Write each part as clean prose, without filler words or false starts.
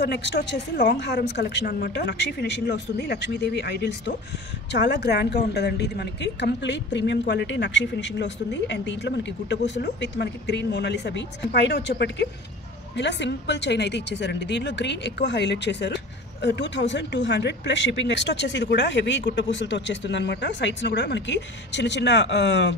So next వచ్చేసి long హారమ్స్ collection అనమాట. నక్షి ఫినిషింగ్లో వస్తుంది, లక్ష్మీదేవి ఐడిల్స్తో. చాలా గ్రాండ్గా ఉంటుందండి. ఇది మనకి కంప్లీట్ ప్రీమియం క్వాలిటీ నక్షి ఫినిషింగ్లో వస్తుంది. అండ్ దీంట్లో మనకి గుట్టపూసలు విత్ మనకి గ్రీన్ మోనాలిసా బీడ్స్. పైన వచ్చేప్పటికి ఇలా సింపుల్ చైన్ అయితే ఇచ్చేసారండి. దీంట్లో గ్రీన్ ఎక్కువ హైలైట్ చేశారు. 2200 ప్లస్ షిప్పింగ్. నెక్స్ట్ వచ్చేసి ఇది కూడా హెవీ గుట్టపూసలతో వచ్చేస్తుంది అనమాట. సైడ్స్ను కూడా మనకి చిన్న చిన్న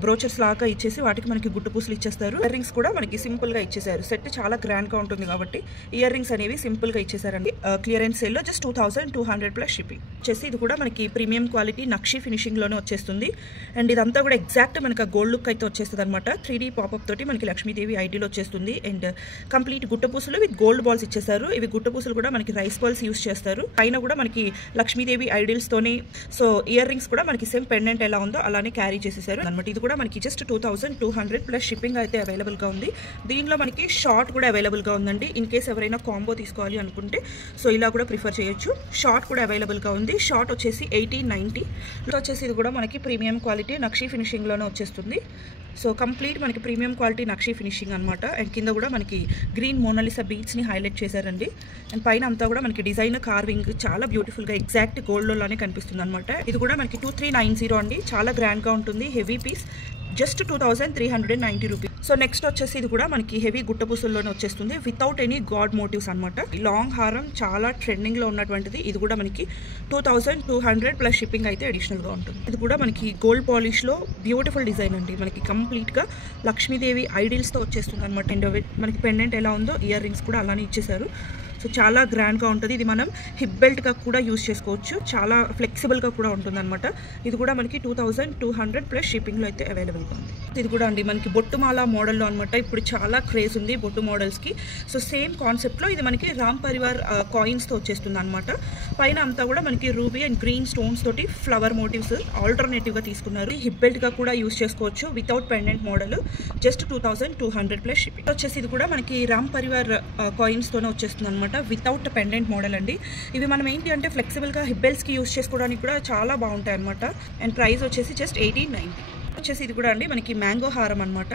బ్రోచర్స్ లాగా ఇచ్చేసి వాటికి మనకి గుట్టపూసలు ఇచ్చేస్తారు. ఇయర్ రింగ్స్ కూడా మనకి సింపుల్గా ఇచ్చేసారు. సెట్ చాలా గ్రాండ్గా ఉంటుంది కాబట్టి ఇయర్ రింగ్స్ అనేవి సింపుల్గా ఇచ్చేసారండి. క్లియరెన్స్ సేల్లో జస్ట్ 2200 ప్లస్ షిప్పింగ్. వచ్చేసి ఇది కూడా మనకి ప్రీమియం క్వాలిటీ నక్షి ఫినిషింగ్లోనే వచ్చేస్తుంది. అండ్ ఇదంతా కూడా ఎగ్జాక్ట్ మనకి గోల్డ్ లుక్ అయితే వచ్చేస్తుంది అనమాట. 3D పాపప్ తోటి మనకి లక్ష్మీదేవి ఐడిలో వచ్చేస్తుంది. అండ్ కంప్లీట్ గుట్టపూసలు విత్ గోల్డ్ బాల్స్ ఇచ్చేసారు. ఇవి గుట్టపూసలు కూడా మనకి రైస్ బాల్స్ యూస్ చేస్తారు. పైన కూడా మనకి లక్ష్మీదేవి ఐడిల్స్ తోని సో ఇయర్ రింగ్స్ కూడా మనకి సేమ్ పెండెంట్ ఎలా ఉందో అలానే క్యారీ చేసేసారు అనమాట. ఇది కూడా మనకి జస్ట్ 2200 ప్లస్ షిప్పింగ్ అయితే అవైలబుల్ గా ఉంది. దీనిలో మనకి షార్ట్ కూడా అవైలబుల్ గా ఉందండి. ఇన్ కేస్ ఎవరైనా కాంబో తీసుకోవాలి అనుకుంటే సో ఇలా కూడా ప్రిఫర్ చేయొచ్చు. షార్ట్ కూడా అవైలబుల్ గా ఉంది. షార్ట్ వచ్చేసి 1890. వచ్చేసి ఇది కూడా మనకి ప్రీమియం క్వాలిటీ నక్షి ఫినిషింగ్ లోనే వచ్చేస్తుంది. సో కంప్లీట్ మనకి ప్రీమియం క్వాలిటీ నక్షి ఫినిషింగ్ అనమాట. అండ్ కింద కూడా మనకి గ్రీన్ మోనాలిసా బీడ్స్ ని హైలైట్ చేశారండి. అండ్ పైన అంతా కూడా మనకి డిజైన్ కార్వింగ్ చాలా బ్యూటిఫుల్ గా ఎగ్జాక్ట్ గోల్డ్ లోనే కనిపిస్తుంది అనమాట. ఇది కూడా మనకి 2390 అండి. చాలా గ్రాండ్ గా ఉంటుంది. Heavy piece just 2390 rupees. So next వచ్చేసి ఇది కూడా మనకి హెవీ గుట్టపూసల్లోనే వచ్చేస్తుంది వితౌట్ ఎనీ గాడ్ మోటివ్స్ అనమాట. లాంగ్ హారం చాలా ట్రెండింగ్ లో ఉన్నటువంటిది. ఇది కూడా మనకి 2200 ప్లస్ షిప్పింగ్ అయితే అడిషనల్ గా ఉంటుంది. ఇది కూడా మనకి గోల్డ్ పాలిష్ లో బ్యూటిఫుల్ డిజైన్ అండి. మనకి కంప్లీట్ గా లక్ష్మీదేవి ఐడిల్స్ తో వచ్చేస్తుంది అనమాట. అండ్ మనకి పెండెంట్ ఎలా ఉందో ఇయర్ రింగ్స్ కూడా అలానే ఇచ్చేసారు. సో చాలా గ్రాండ్గా ఉంటుంది. ఇది మనం హిప్ బెల్ట్గా కూడా యూజ్ చేసుకోవచ్చు. చాలా ఫ్లెక్సిబుల్గా కూడా ఉంటుంది అనమాట. ఇది కూడా మనకి 2200 ప్లస్ షిప్పింగ్లో అయితే అవైలబుల్గా ఉంది. ఇది కూడా అండి మనకి బొట్టుమాల మోడల్లో అనమాట. ఇప్పుడు చాలా క్రేజ్ ఉంది బొట్టు మోడల్స్కి. సో సేమ్ కాన్సెప్ట్లో ఇది మనకి రామ్ పరివార్ కాయిన్స్తో వచ్చేస్తుంది అనమాట. పైన అంతా కూడా మనకి రూబీ అండ్ గ్రీన్ స్టోన్స్ తోటి ఫ్లవర్ మోటివ్స్ ఆల్టర్నేటివ్గా తీసుకున్నారు. హిప్ బెల్ట్గా కూడా యూజ్ చేసుకోవచ్చు without pendant model. Just 2200 plus shipping. వచ్చేసి ఇది కూడా మనకి రామ్ పరివార్ కాయిన్స్తోనే వచ్చేస్తుంది అనమాట. వితౌట్ పెండెంట్ మోడల్ అండి. ఇవి మనం ఏంటి అంటే ఫ్లెక్సిబుల్గా హిబ్బెల్స్ కి యూజ్ చేసుకోవడానికి కూడా చాలా బాగుంటాయి అనమాట. అండ్ ప్రైస్ వచ్చేసి జస్ట్ 1890. వచ్చేసి ఇది కూడా అండి మనకి మ్యాంగో హారం అనమాట.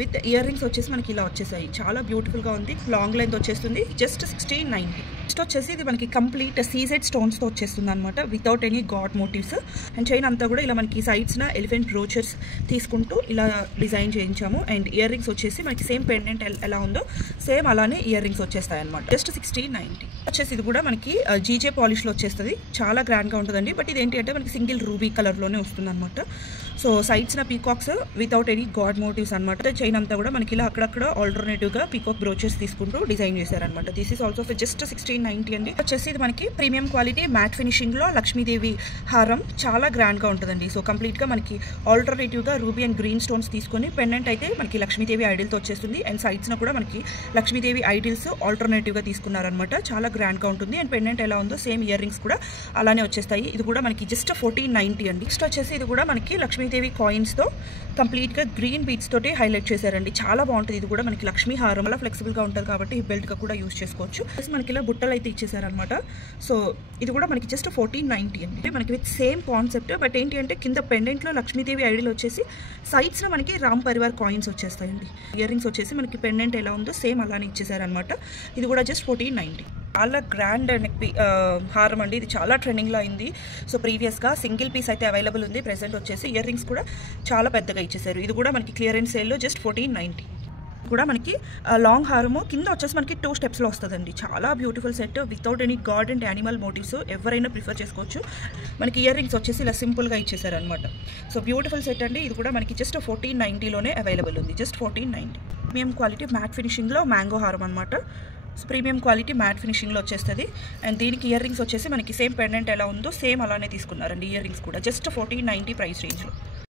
విత్ ఇయర్ రింగ్స్ వచ్చేసి మనకి ఇలా వచ్చేసాయి. చాలా బ్యూటిఫుల్గా ఉంది. లాంగ్ లెంత్ వచ్చేస్తుంది. జస్ట్ 1690. నెక్స్ట్ వచ్చేసి ఇది మనకి కంప్లీట్ సీజెడ్ స్టోన్స్తో వచ్చేస్తుంది అనమాట. Without any god motives. And chain అంతా కూడా ఇలా మనకి సైడ్స్న ఎలిఫెంట్ బ్రోచర్స్ తీసుకుంటూ ఇలా డిజైన్ చేయించాము. అండ్ ఇయర్ రింగ్స్ వచ్చేసి మనకి సేమ్ పెండెంట్ ఎలా ఉందో సేమ్ అలానే ఇయర్ రింగ్స్ వచ్చేస్తాయి అనమాట. జస్ట్ 1690. వచ్చేసి ఇది కూడా మనకి జీజే పాలిష్లో వచ్చేస్తుంది. చాలా గ్రాండ్గా ఉంటుందండి. బట్ ఇది ఏంటి అంటే మనకి సింగిల్ రూబీ కలర్లోనే వస్తుంది అనమాట. సో సైడ్స్న peacocks without any god motives అనమాట. చైన్ అంతా కూడా మనకి ఇలా అక్కడక్కడ ఆల్టర్నేటివ్గా పీకాక్ బ్రోచెస్ తీసుకుంటూ డిజైన్ చేశారనమాట. దిస్ ఈస్ ఆల్సో జస్ట్ 1690 అండి. వచ్చేసి ఇది మనకి ప్రీమియం క్వాలిటీ మ్యాట్ ఫినిషింగ్లో లక్ష్మీదేవి హారం. చాలా గ్రాండ్గా ఉంటుందండి. సో కంప్లీట్గా మనకి ఆల్టర్నేటివ్గా రూబీ అండ్ గ్రీన్ స్టోన్స్ తీసుకొని పెండెంట్ అయితే మనకి లక్ష్మీదేవి ఐడిల్తో వచ్చేస్తుంది. అండ్ సైడ్స్న కూడా మనకి లక్ష్మీదేవి ఐడిల్స్ ఆల్టర్నేటివ్గా తీసుకున్నారనమాట. చాలా గ్రాండ్గా ఉంటుంది. అండ్ పెండెంట్ ఎలా ఉందో సేమ్ ఇయర్ రింగ్స్ కూడా అలానే వచ్చేస్తాయి. ఇది కూడా మనకి జస్ట్ 1490 అండి. నెక్స్ట్ వచ్చేసి ఇది కూడా మనకి లక్ష్మీదేవి కాయిన్స్తో కంప్లీట్గా గ్రీన్ బీడ్స్ తోటి హైలైట్ చేశారండి. చాలా బాగుంటుంది. ఇది కూడా మనకి లక్ష్మీ హారం అలా ఫ్లెక్సిబుల్గా ఉంటుంది కాబట్టి హిప్ బెల్ట్గా కూడా యూజ్ చేసుకోవచ్చు. మనకి ఇలా బుట్టలు అయితే ఇచ్చేసారనమాట. సో ఇది కూడా మనకి జస్ట్ 1490 అండి. మనకి విత్ సేమ్ కాన్సెప్ట్. బట్ ఏంటి అంటే కింద పెండెంట్లో లక్ష్మీదేవి ఐడిల్ వచ్చేసి సైడ్స్లో మనకి రామ్ పరివార్ కాయిన్స్ వచ్చేస్తాయండి. ఇయర్ రింగ్స్ వచ్చేసి మనకి పెండెంట్ ఎలా ఉందో సేమ్ అలానే ఇచ్చేసారనమాట. ఇది కూడా జస్ట్ 1490. చాలా గ్రాండ్ హారం అండి. ఇది చాలా ట్రెండింగ్లో అయింది. సో ప్రీవియస్గా సింగిల్ పీస్ అయితే అవైలబుల్ ఉంది. ప్రెసెంట్ వచ్చేసి ఇయర్ రింగ్స్ కూడా చాలా పెద్దగా ఇచ్చేసారు. ఇది కూడా మనకి క్లియరెన్స్ సేల్లో జస్ట్ 1490. కూడా మనకి లాంగ్ హారము కింద వచ్చేసి మనకి 2 స్టెప్స్లో వస్తుందండి. చాలా beautiful set without any god and animal motives. ఎవరైనా ప్రిఫర్ చేసుకోవచ్చు. మనకి ఇయర్ రింగ్స్ వచ్చేసి ఇలా సింపుల్గా ఇచ్చేసారనమాట. సో బ్యూటిఫుల్ సెట్ అండి. ఇది కూడా మనకి జస్ట్ 1490లోనే అవైలబుల్ ఉంది. జస్ట్ 1490. ప్రీమియం క్వాలిటీ మ్యాట్ ఫినిషింగ్లో మ్యాంగో హారం అనమాట. ప్రీమియం క్వాలిటీ మ్యాట్ ఫినిషింగ్లో వచ్చేస్తుంది. అండ్ దీనికి ఇయర్ రింగ్స్ వచ్చేసి మనకి సేమ్ పెండెంట్ ఎలా ఉందో సేమ్ అలానే తీసుకున్నారండి. ఇయర్ రింగ్స్ కూడా జస్ట్ 1490 ప్రైస్ రేంజ్లో.